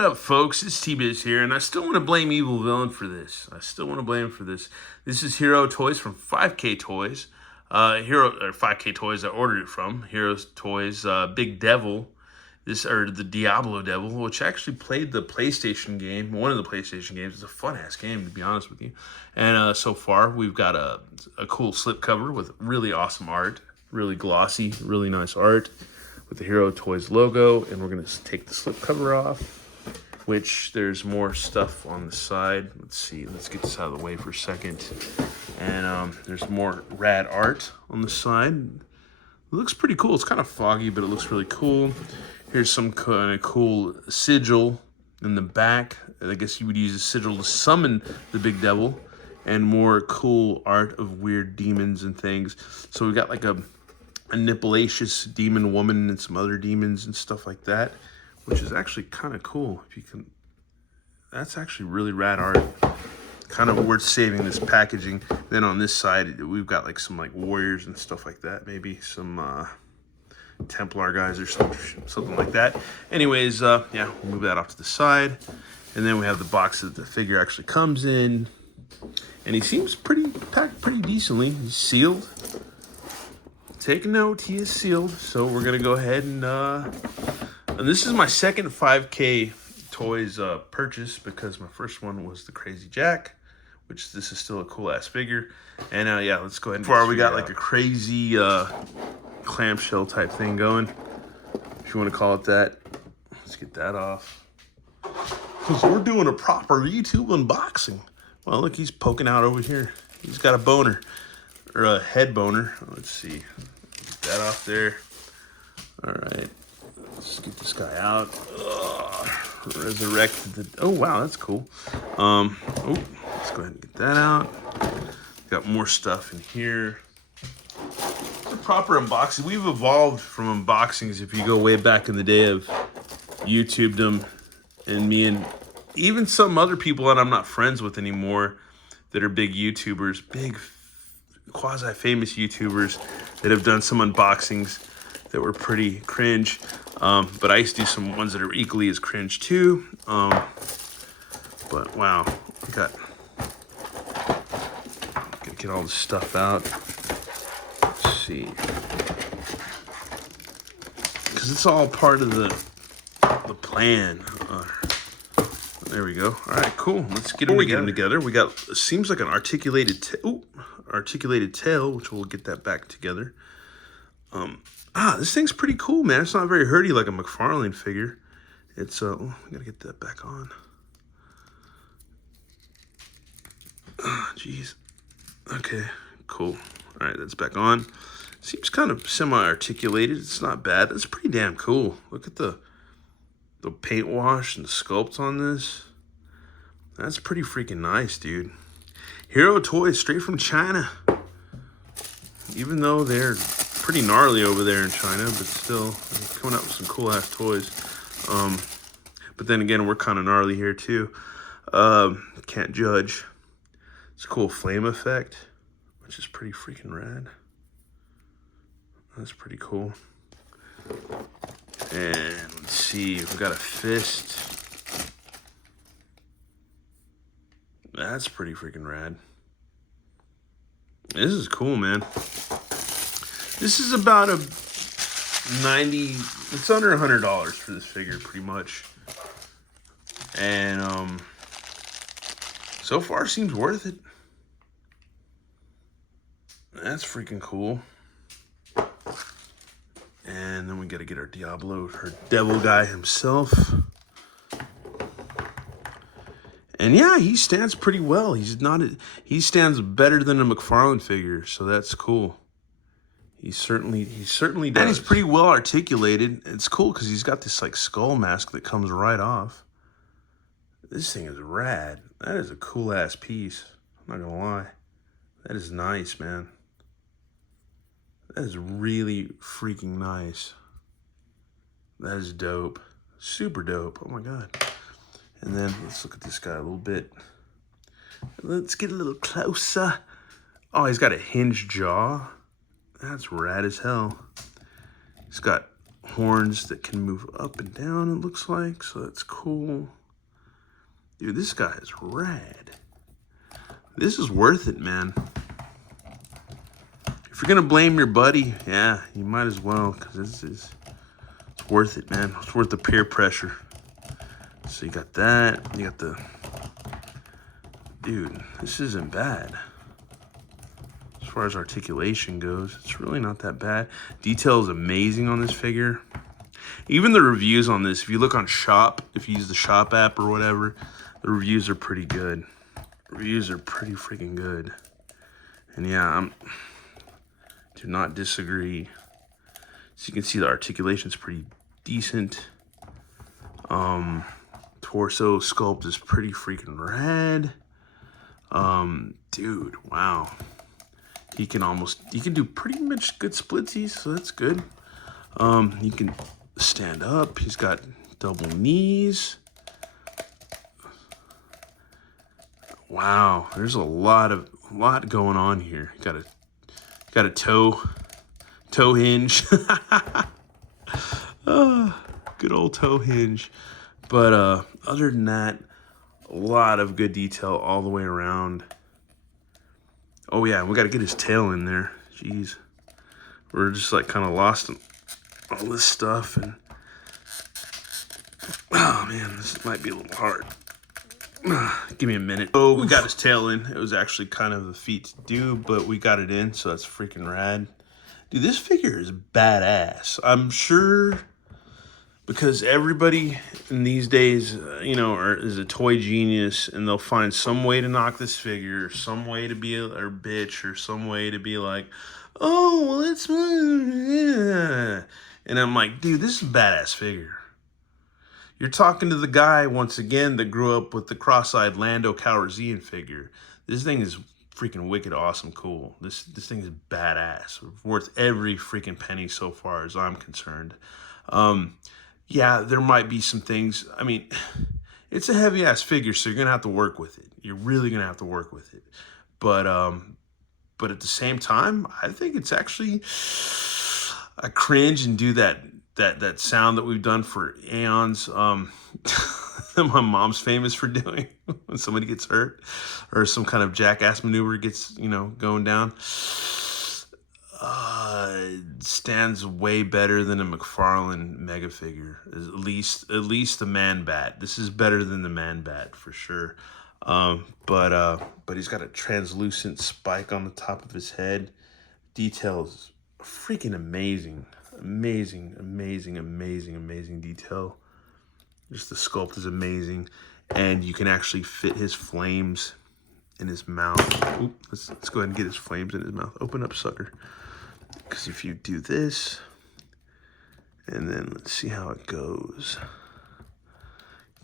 What up, folks? It's T-Biz here, and I still want to blame Evil Villain for this. This is Hero Toys from 5K Toys. 5K Toys I ordered it from. Hero Toys Big Devil. The Diablo Devil, which actually played the PlayStation game, one of the PlayStation games. It's a fun-ass game, to be honest with you. And so far, we've got a cool slipcover with really awesome art, really glossy, really nice art with the Hero Toys logo. And we're going to take the slipcover off, which there's more stuff on the side. Let's see. Let's get this out of the way for a second. And there's more rad art on the side. It looks pretty cool. It's kind of foggy, but it looks really cool. Here's some kind of cool sigil in the back. I guess you would use a sigil to summon the Big Devil. And more cool art of weird demons and things. So we've got like a nippleacious demon woman and some other demons and stuff like that, which is actually kind of cool. If you can, that's actually really rad art. Kind of worth saving this packaging. Then on this side, we've got like some like warriors and stuff like that. Maybe some Templar guys or something like that. Anyways, yeah, we'll move that off to the side. And then we have the box that the figure actually comes in. And he seems packed pretty decently. He's sealed. Take note, he is sealed. So we're gonna go ahead and this is my second 5K Toys purchase, because my first one was the Crazy Jack, which this is still a cool ass figure. And yeah, let's go ahead and we got like a crazy clamshell type thing going, if you want to call it that. Let's get that off, because we're doing a proper YouTube unboxing. Well, look, he's poking out over here. He's got a boner, or a head boner. Let's see, get that off there. All right, let's get this guy out. Resurrected the, oh wow, that's cool. Oh, let's go ahead and get that out. Got more stuff in here. It's a proper unboxing. We've evolved from unboxings, if you go way back in the day of YouTubed them, and me and even some other people that I'm not friends with anymore that are big YouTubers, big quasi-famous YouTubers that have done some unboxings that were pretty cringe. But I used to do some ones that are equally as cringe too. But wow, gotta get all this stuff out. Let's see, because it's all part of the plan. There we go. All right, cool. Let's get them together. We got, seems like an articulated tail, which we'll get that back together. This thing's pretty cool, man. It's not very hurdy like a McFarlane figure. It's we gotta get that back on. Jeez. Okay, cool. All right, that's back on. Seems kind of semi-articulated. It's not bad. That's pretty damn cool. Look at the paint wash and the sculpts on this. That's pretty freaking nice, dude. Hero Toys, straight from China. Even though they're pretty gnarly over there in China, but still coming out with some cool ass toys. But then again, we're kind of gnarly here too. Can't judge. It's a cool flame effect, which is pretty freaking rad. That's pretty cool. And let's see, we've got a fist. That's pretty freaking rad. This is cool, man. This is about a 90, it's under $100 for this figure, pretty much. And so far seems worth it. That's freaking cool. And then we got to get our Diablo, her devil guy himself. And yeah, he stands pretty well. He stands better than a McFarlane figure, so that's cool. He certainly does. And he's pretty well articulated. It's cool because he's got this like skull mask that comes right off. This thing is rad. That is a cool ass piece. I'm not gonna lie. That is nice, man. That is really freaking nice. That is dope. Super dope. Oh my god. And then let's look at this guy a little bit. Let's get a little closer. Oh, he's got a hinged jaw. That's rad as hell. He's got horns that can move up and down, it looks like, so that's cool. Dude, this guy is rad. This is worth it, man. If you're gonna blame your buddy, yeah, you might as well, because it's worth it, man. It's worth the peer pressure. So you got that, you got the, dude, this isn't bad. As far as articulation goes, it's really not that bad. Detail is amazing on this figure. Even the reviews on this, if you look on Shop, if you use the Shop app or whatever, the reviews are pretty good. Reviews are pretty freaking good. And yeah, do not disagree. So you can see the articulation's pretty decent. Torso sculpt is pretty freaking rad. Dude, wow. He can do pretty much good splitsies, so that's good. He can stand up. He's got double knees. Wow, there's a lot going on here. Got a toe hinge. Good old toe hinge. But other than that, a lot of good detail all the way around. Oh yeah, we got to get his tail in there. Jeez, we're just like kind of lost in all this stuff, and oh man, this might be a little hard. Give me a minute. Oh, we got his tail in. It was actually kind of a feat to do, but we got it in, so that's freaking rad. Dude, this figure is badass. I'm sure because everybody in these days, you know, is a toy genius, and they'll find some way to knock this figure, some way to be a bitch, or some way to be like, oh, well, it's yeah. And I'm like, dude, this is a badass figure. You're talking to the guy, once again, that grew up with the cross-eyed Lando Calrissian figure. This thing is freaking wicked awesome cool. This thing is badass. Worth every freaking penny so far as I'm concerned. Yeah, there might be some things. I mean, it's a heavy-ass figure, so you're going to have to work with it. You're really going to have to work with it. But at the same time, I think it's actually... I cringe and do that sound that we've done for eons. That my mom's famous for doing when somebody gets hurt or some kind of jackass maneuver gets, you know, going down. Stands way better than a McFarlane Mega figure. At least the Man Bat. This is better than the Man Bat for sure. But he's got a translucent spike on the top of his head. Details freaking amazing. Amazing detail. Just the sculpt is amazing, and you can actually fit his flames in his mouth. Oop, let's go ahead and get his flames in his mouth. Open up, sucker. Because if you do this, and then let's see how it goes.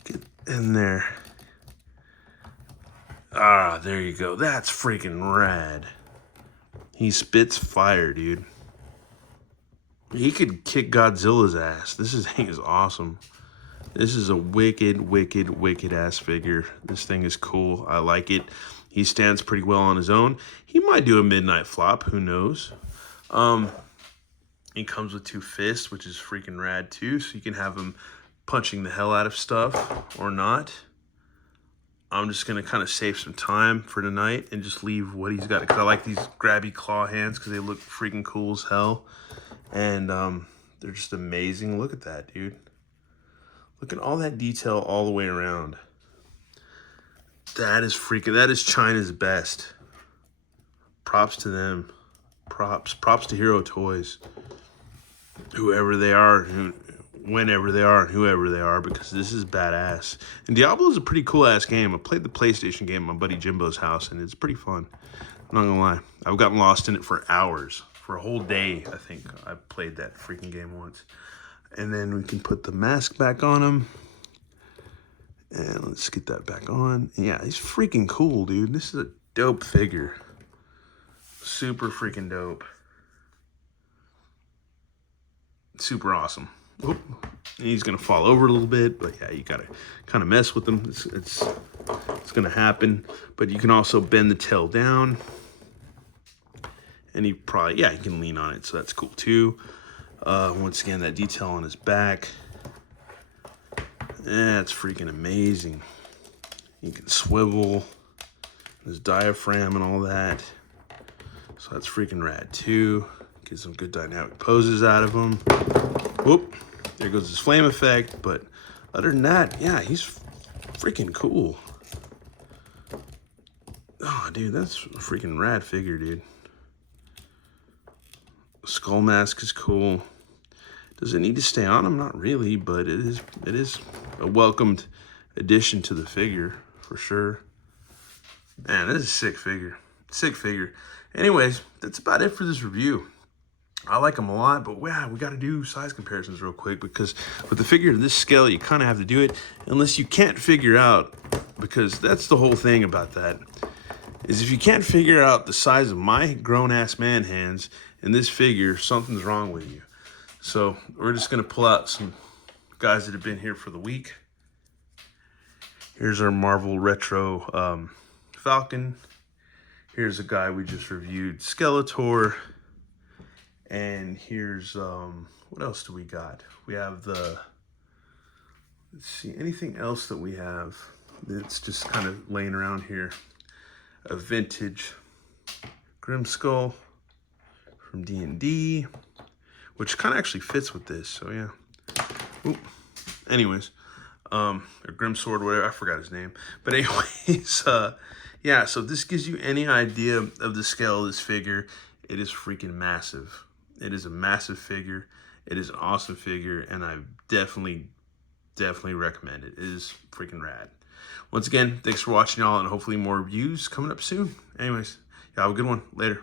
Get in there. Ah, there you go. That's freaking rad. He spits fire, dude. He could kick Godzilla's ass. This thing is awesome. This is a wicked ass figure. This thing is cool. I like it. He stands pretty well on his own. He might do a midnight flop. Who knows? He comes with 2 fists, which is freaking rad too. So you can have him punching the hell out of stuff or not. I'm just going to kind of save some time for tonight and just leave what he's got. Because I like these grabby claw hands because they look freaking cool as hell. And they're just amazing. Look at that, dude. Look at all that detail all the way around. That is China's best. Props to them. Props to Hero Toys. Whoever they are, whenever they are, and whoever they are, because this is badass. And Diablo is a pretty cool ass game. I played the PlayStation game at my buddy Jimbo's house, and it's pretty fun. I'm not gonna lie. I've gotten lost in it for hours. For a whole day, I think I played that freaking game once. And then we can put the mask back on him. And let's get that back on. Yeah, he's freaking cool, dude. This is a dope figure. Super freaking dope. Super awesome. Oop. He's gonna fall over a little bit, but yeah, you gotta kind of mess with him. It's gonna happen. But you can also bend the tail down. And he probably, yeah, he can lean on it, so that's cool too. Once again, that detail on his back. That's freaking amazing. He can swivel, his diaphragm and all that. So that's freaking rad too. Get some good dynamic poses out of him. Whoop, there goes his flame effect. But other than that, yeah, he's freaking cool. Oh, dude, that's a freaking rad figure, dude. Skull mask is cool. Does it need to stay on him? Not really, but it is a welcomed addition to the figure for sure. Man, this is a sick figure. Sick figure. Anyways, that's about it for this review. I like them a lot, but yeah, we got to do size comparisons real quick, because with the figure of this scale, you kind of have to do it unless you can't figure out, because that's the whole thing about that, is if you can't figure out the size of my grown-ass man hands in this figure, something's wrong with you. So we're just going to pull out some guys that have been here for the week. Here's our Marvel Retro Falcon. Here's a guy we just reviewed, Skeletor. And here's, what else do we got? We have the, let's see, anything else that we have that's just kind of laying around here. A vintage Grimskull from D&D, which kind of actually fits with this, so yeah. Oop. Anyways, or Grimsword, whatever, I forgot his name. But anyways, yeah, so this gives you any idea of the scale of this figure. It is freaking massive. It is a massive figure. It is an awesome figure, and I definitely recommend it. It is freaking rad. Once again, thanks for watching, y'all, and hopefully more reviews coming up soon. Anyways, y'all have a good one. Later.